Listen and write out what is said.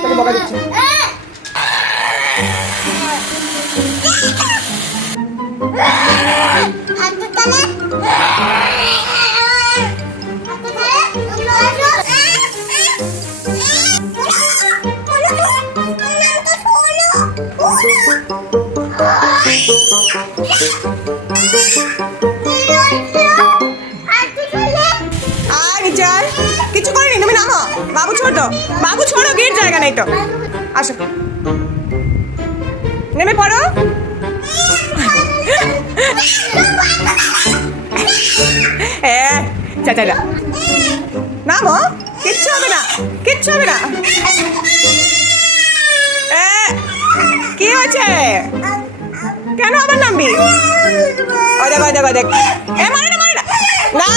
তোকে বকা দিচ্ছি। কিছু করিনি, তুমি নামো। বাবু ছোট, বাবু ছোট, গিয়ে জায়গা নেই তো। আসো, নেমে পড়ো। চাচা নামো, কিচ্ছু হবে না, কিচ্ছু হবে না। কি হয়েছে? কেন আবার নামবি? ও দেখ, এ মানে না, না।